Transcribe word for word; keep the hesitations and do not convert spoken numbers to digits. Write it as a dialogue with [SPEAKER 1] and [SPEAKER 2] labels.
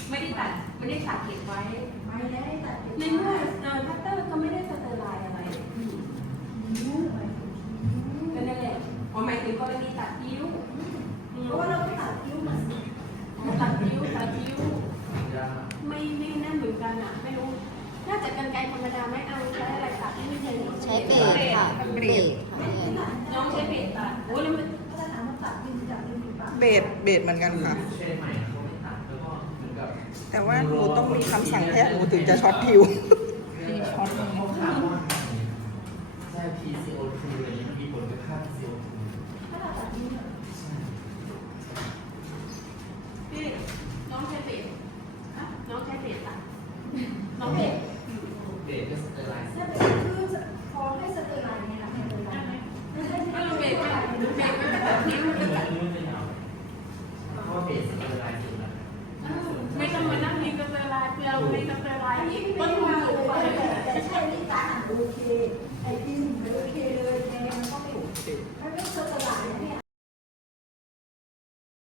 [SPEAKER 1] ไม่ได้ตัดไม่ได้ตัดเก็บไว้
[SPEAKER 2] ไม่ได้ตัด
[SPEAKER 1] ในเมื่อเออพัตเตอร์ก็ไม่ได้สเตอร์ไลน์อะไรก็นั่นแหละอ๋อหมายถึงกรณีตัดคิ้ว
[SPEAKER 2] เพราะว่าเราตัดคิ้วมาสิ
[SPEAKER 1] ตัดคิ้วตัดคิ้วไม่ไม่นั่นเหมือนกันอ่ะไม่รู้น่าจะกรรไกรธรรมดาไม่เอาใช้อะไรตัดที่ไม่ใช่
[SPEAKER 3] ใช้เบรกค่ะเบรกค่ะ
[SPEAKER 1] น้องใช้เบรกตัดโอ้ยแล้วมัน
[SPEAKER 2] ถ้าถามว่าตัดจริงจับจริงหรือเปล่า
[SPEAKER 4] เบสเบสเหมือนกันค่ะ
[SPEAKER 5] เชนใหม่เขาไม่ตัดแล้วก็เหมือนกับ
[SPEAKER 4] แต่ว่าหนูต้องมีคำสั่งแพทย์หนูถึงจะช็อตผิว
[SPEAKER 5] ช็อตเขาขาดว่าใช่ พี ซี โอ ทู อะไรอย่างนี้มีผลกับค่า พี ซี โอ ทู
[SPEAKER 2] ถ้าเราตัดนี้เนี่ย
[SPEAKER 1] พี่น้องใช้เบรกน้องใช้เบรกตัดน้อง
[SPEAKER 2] เบ
[SPEAKER 1] เบ
[SPEAKER 2] ร
[SPEAKER 1] ร
[SPEAKER 2] ก
[SPEAKER 1] ก
[SPEAKER 5] เบสก็สเตอร์ไลน์
[SPEAKER 2] ถ้าเบรกคือพอให้สเตอร์ไลน์เนี่ยนะสเตอร์ไลน์ไม่ใช่
[SPEAKER 1] ก็เราเบรกไม่เบรกไม่ตัดคิ้วมันจะตัด
[SPEAKER 5] เพราะว่าเบสสเตอร์ไลน์สุดแล้ว
[SPEAKER 1] ไม่ต้องมานั่งมีสเตอร์ไลน์เปลืองมีสเตอร์ไลน์
[SPEAKER 2] อันนี้
[SPEAKER 1] ต้
[SPEAKER 2] ไม่
[SPEAKER 1] น
[SPEAKER 2] ได้
[SPEAKER 1] ทุน
[SPEAKER 2] ว่า
[SPEAKER 1] สูงกว่า
[SPEAKER 2] แต่ใช่นี่ตาโอเคไอ้ที่โอเคเลยแกมันก็ไม่โอเคมันไม่สเตอร์ไล